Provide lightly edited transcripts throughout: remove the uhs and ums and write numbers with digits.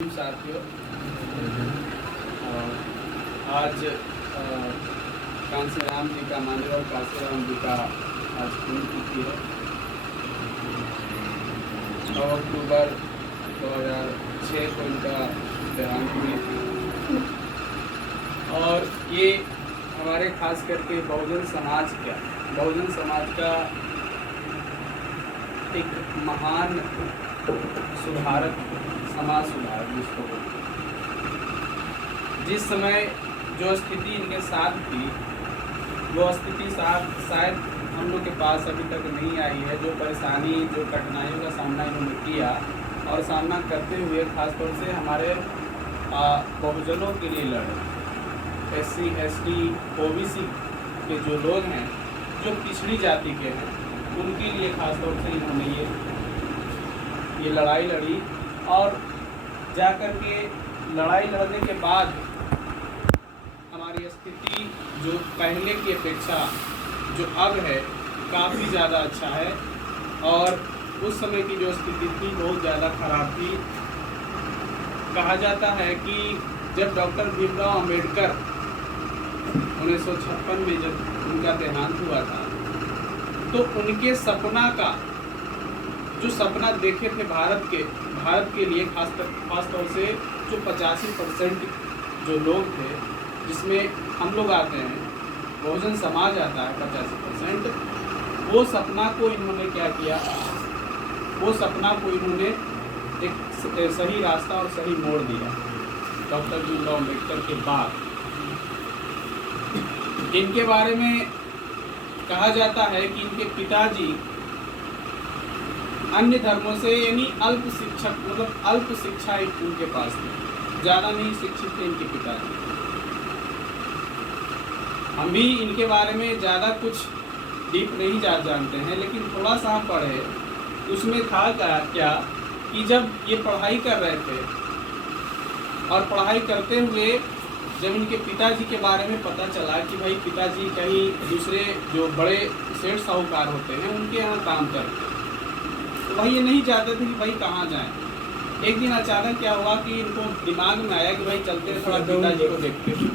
साथियों, आज कांसीराम जी का माननीय कांसीराम जी का आज पुण्यतिथि है। 9 अक्टूबर 2006 को इनका देहांत हुई थी और ये हमारे खास करके बहुजन समाज का एक महान सुधारक, समाज सुधारक जिसको बोलते हैं। जिस समय जो स्थिति इनके साथ थी वो स्थिति शायद हम लोग के पास अभी तक नहीं आई है। जो परेशानी, जो कठिनाइयों का सामना इन्होंने किया और सामना करते हुए खासतौर से हमारे बहुजनों के लिए लड़े। SC, ST, OBC के जो लोग हैं, जो पिछड़ी जाति के हैं, उनके लिए खासतौर से इन्होंने ये लड़ाई लड़ी और जाकर के लड़ाई लड़ने के बाद हमारी स्थिति जो पहले की अपेक्षा जो अब है काफ़ी ज़्यादा अच्छा है। और उस समय की जो स्थिति थी बहुत ज़्यादा खराब थी। कहा जाता है कि जब डॉक्टर भीमराव अंबेडकर 1956 में जब उनका देहांत हुआ था तो उनके जो सपना देखे थे भारत के लिए खास तौर से जो 85% जो लोग थे, जिसमें हम लोग आते हैं, बहुजन समाज आता है 85%, वो सपना को इन्होंने क्या किया, वो सपना को इन्होंने एक सही रास्ता और सही मोड़ दिया। डॉक्टर भीमराव अम्बेडकर के बाद इनके बारे में कहा जाता है कि इनके पिताजी अन्य धर्मों से यानी अल्प शिक्षा इनके पास थी, ज़्यादा नहीं शिक्षित थे इनके पिताजी। हम भी इनके बारे में ज़्यादा कुछ डीप नहीं जानते हैं, लेकिन थोड़ा सा हम पढ़े। उसमें था क्या कि जब ये पढ़ाई कर रहे थे और पढ़ाई करते हुए जब इनके पिताजी के बारे में पता चला कि भाई पिताजी कहीं दूसरे जो बड़े सेठ साहूकार होते हैं उनके यहाँ काम करते हैं, तो भाई ये नहीं चाहते थे कि भाई कहाँ जाएं। एक दिन अचानक क्या हुआ कि इनको दिमाग में आया कि भाई चलते हैं थोड़ा पिताजी को देखते हैं।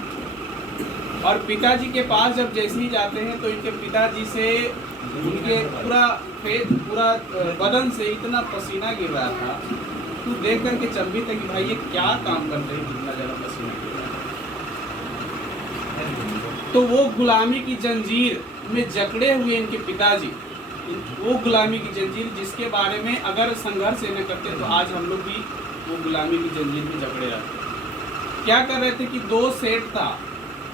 और पिताजी के पास जब जैसे ही जाते हैं तो इनके पिताजी से उनके पूरा बदन से इतना पसीना गिर रहा था, तो देख करके चंभित है कि भाई ये क्या काम करते हैं, कितना ज़्यादा पसीना गिर रहा है। तो वो गुलामी की जंजीर में जकड़े हुए इनके पिताजी, वो गुलामी की जंजीर जिसके बारे में अगर संघर्ष न करते तो आज हम लोग भी वो गुलामी की जंजीर में जकड़े रहते। क्या कर रहे थे कि 2 सेठ था,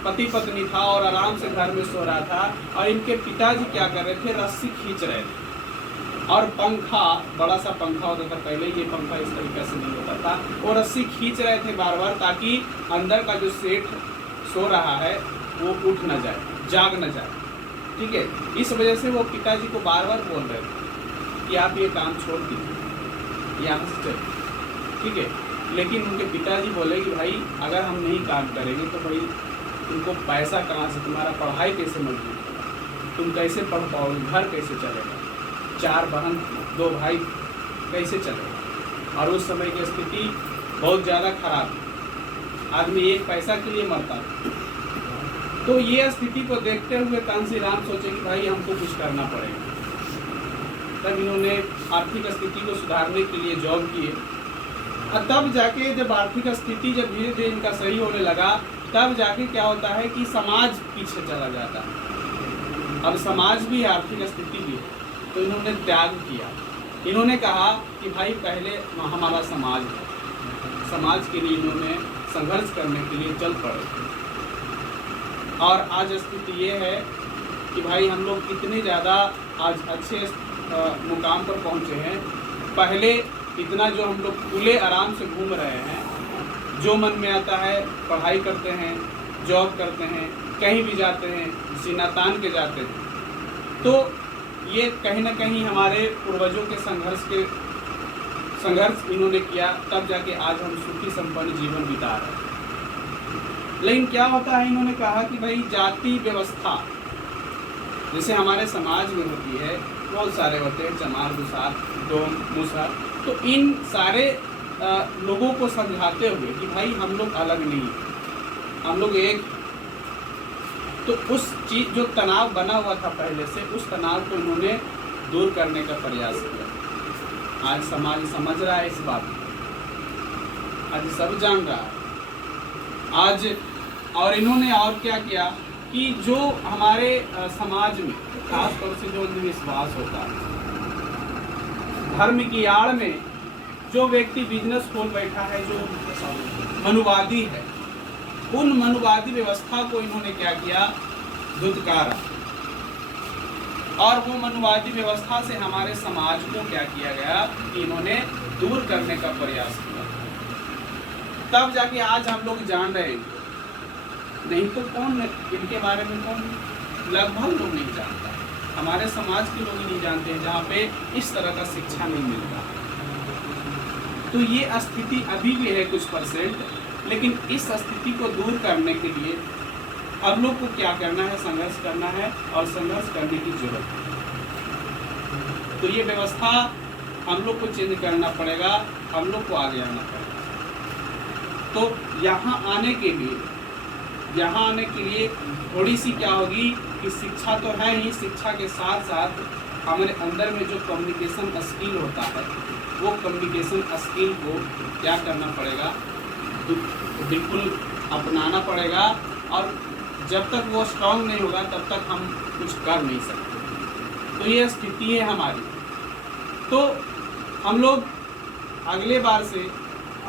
पति पत्नी था और आराम से घर में सो रहा था, और इनके पिताजी क्या कर रहे थे, रस्सी खींच रहे थे और पंखा, बड़ा सा पंखा होता था पहले, ये पंखा इस तरीके से नहीं होता था, वो रस्सी खींच रहे थे बार बार ताकि अंदर का जो सेठ सो रहा है वो उठ न जाए, जाग न जाए। ठीक है, इस वजह से वो पिताजी को बार बार बोल रहे थे कि आप ये काम छोड़ दीजिए, यहाँ से चलिए। ठीक है, लेकिन उनके पिताजी बोले कि भाई अगर हम नहीं काम करेंगे तो भाई तुमको पैसा कहाँ से, तुम्हारा पढ़ाई कैसे मजबूत होगा, तुम कैसे पढ़ पाओगे, घर कैसे चलेगा, 4 बहन 2 भाई कैसे चलेगा। और उस समय की स्थिति बहुत ज़्यादा खराब, आदमी एक पैसा के लिए मरता था। तो ये स्थिति को देखते हुए कांसीराम सोचे कि भाई हमको कुछ करना पड़ेगा। तब इन्होंने आर्थिक स्थिति को सुधारने के लिए जॉब किए, और तब जाके जब आर्थिक स्थिति जब धीरे धीरे इनका सही होने लगा, तब जाके क्या होता है कि समाज पीछे चला जाता है। अब समाज भी आर्थिक स्थिति भी है, तो इन्होंने त्याग किया। इन्होंने कहा कि भाई पहले हमारा समाज है, समाज के लिए इन्होंने संघर्ष करने के लिए चल पड़े। और आज स्थिति ये है कि भाई हम लोग कितने ज़्यादा आज अच्छे मुकाम पर पहुँचे हैं। पहले इतना जो हम लोग खुले आराम से घूम रहे हैं, जो मन में आता है पढ़ाई करते हैं, जॉब करते हैं, कहीं भी जाते हैं, सीना तान के जाते हैं। तो ये कहीं ना कहीं हमारे पूर्वजों के संघर्ष इन्होंने किया, तब जाके आज हम सुखी संपन्न जीवन बिता रहे हैं। लेकिन क्या होता है, इन्होंने कहा कि भाई जाति व्यवस्था जैसे हमारे समाज में होती है, बहुत सारे होते हैं, चमार, गुसार, डोम, मुसहर, तो इन सारे लोगों को समझाते हुए कि भाई हम लोग अलग नहीं हैं, हम लोग एक। तो उस चीज जो तनाव बना हुआ था पहले से, उस तनाव को इन्होंने दूर करने का प्रयास किया। आज समाज समझ रहा है इस बात को, आज सब जान रहा है आज। और इन्होंने और क्या किया कि जो हमारे समाज में खास तौर से जो अंधविश्वास होता है, धर्म की आड़ में जो व्यक्ति बिजनेस खोल बैठा है, जो मनुवादी है, उन मनुवादी व्यवस्था को इन्होंने क्या किया, धुतकारा। और वो मनुवादी व्यवस्था से हमारे समाज को क्या किया गया कि इन्होंने दूर करने का प्रयास किया। तब जाके आज हम लोग जान रहे हैं, नहीं तो कौन इनके बारे में, कौन लगभग लोग नहीं जानता, हमारे समाज के लोग नहीं जानते हैं, जहाँ पे इस तरह का शिक्षा नहीं मिलता। तो ये स्थिति अभी भी है कुछ %, लेकिन इस स्थिति को दूर करने के लिए हम लोग को क्या करना है, संघर्ष करना है, और संघर्ष करने की जरूरत है। तो ये व्यवस्था हम लोग को चेंज करना पड़ेगा, हम लोग को आगे आना पड़ेगा। तो यहाँ आने के लिए थोड़ी सी क्या होगी कि शिक्षा तो है ही, शिक्षा के साथ साथ हमारे अंदर में जो कम्युनिकेशन स्किल होता है, वो कम्युनिकेशन स्किल को क्या करना पड़ेगा, बिल्कुल अपनाना पड़ेगा। और जब तक वो स्ट्रांग नहीं होगा तब तक हम कुछ कर नहीं सकते। तो ये स्थिति है हमारी। तो हम लोग अगले बार से,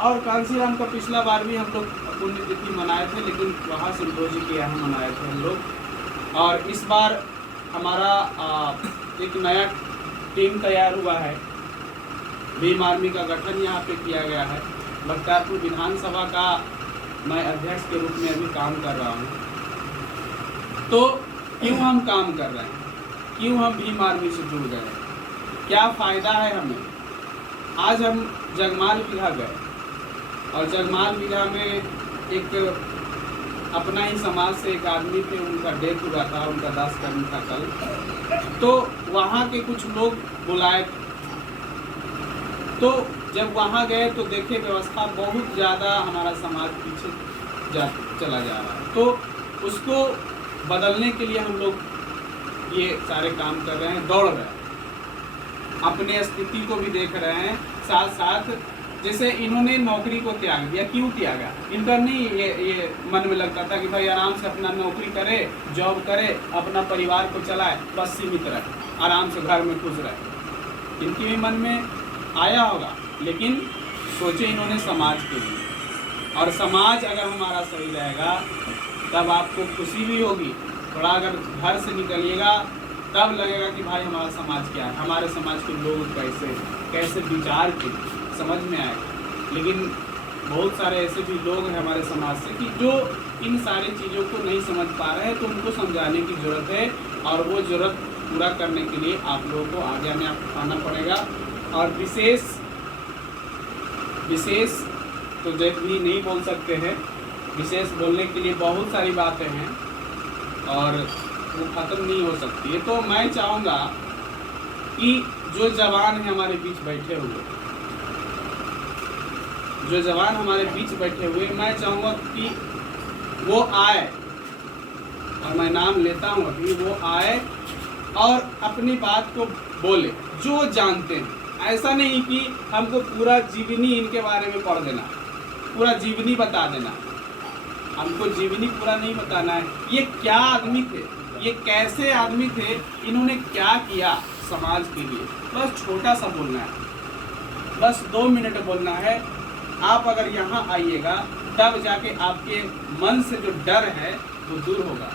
और कांसी राम का पिछला बार भी हम लोग पुण्यतिथि मनाए थे, लेकिन वहाँ सिम्पोजी के यहाँ मनाए थे हम लोग। और इस बार हमारा एक नया टीम तैयार हुआ है, भीम आर्मी का गठन यहाँ पे किया गया है। बख्तियारपुर विधानसभा का मैं अध्यक्ष के रूप में अभी काम कर रहा हूँ। तो क्यों हम काम कर रहे हैं, क्यों हम भीम आर्मी से जुड़ गए, क्या फ़ायदा है हमें। आज हम जगमाल बिघा गए, और जगमाल बिघा में एक अपना ही समाज से एक आदमी थे, उनका डेथ हुआ था, उनका 10 कर्म था कल। तो वहाँ के कुछ लोग बुलाए, तो जब वहाँ गए तो देखे व्यवस्था बहुत ज़्यादा हमारा समाज पीछे चला जा रहा है। तो उसको बदलने के लिए हम लोग ये सारे काम कर रहे हैं, दौड़ रहे हैं, अपने स्थिति को भी देख रहे हैं, साथ साथ जैसे इन्होंने नौकरी को त्याग दिया। क्यों त्यागा, इनका नहीं ये मन में लगता था कि भाई आराम से अपना नौकरी करे, जॉब करे, अपना परिवार को चलाए, बस सीमित रहे, आराम से घर में खुश रहे। इनके भी मन में आया होगा, लेकिन सोचे इन्होंने समाज के लिए। और समाज अगर हमारा सही रहेगा तब आपको खुशी भी होगी। थोड़ा अगर घर से निकलिएगा तब लगेगा कि भाई हमारा समाज क्या है, हमारे समाज के लोग कैसे विचार के समझ में आए। लेकिन बहुत सारे ऐसे भी लोग हैं हमारे समाज से कि जो इन सारी चीज़ों को नहीं समझ पा रहे हैं, तो उनको समझाने की ज़रूरत है। और वो ज़रूरत पूरा करने के लिए आप लोगों को आगे आना पड़ेगा। और विशेष तो जब भी नहीं बोल सकते हैं, विशेष बोलने के लिए बहुत सारी बातें हैं और वो ख़त्म नहीं हो सकती है। तो मैं चाहूँगा कि जो जवान है हमारे बीच बैठे हुए, मैं चाहूँगा कि वो आए, और मैं नाम लेता हूँ अभी, वो आए और अपनी बात को बोले जो जानते हैं। ऐसा नहीं कि हमको पूरा जीवनी इनके बारे में पढ़ देना, पूरा जीवनी बता देना। हमको जीवनी पूरा नहीं बताना है, ये क्या आदमी थे, ये कैसे आदमी थे, इन्होंने क्या किया समाज के लिए, बस छोटा सा बोलना है, बस 2 मिनट बोलना है। आप अगर यहाँ आइएगा तब जाके आपके मन से जो डर है वो दूर होगा।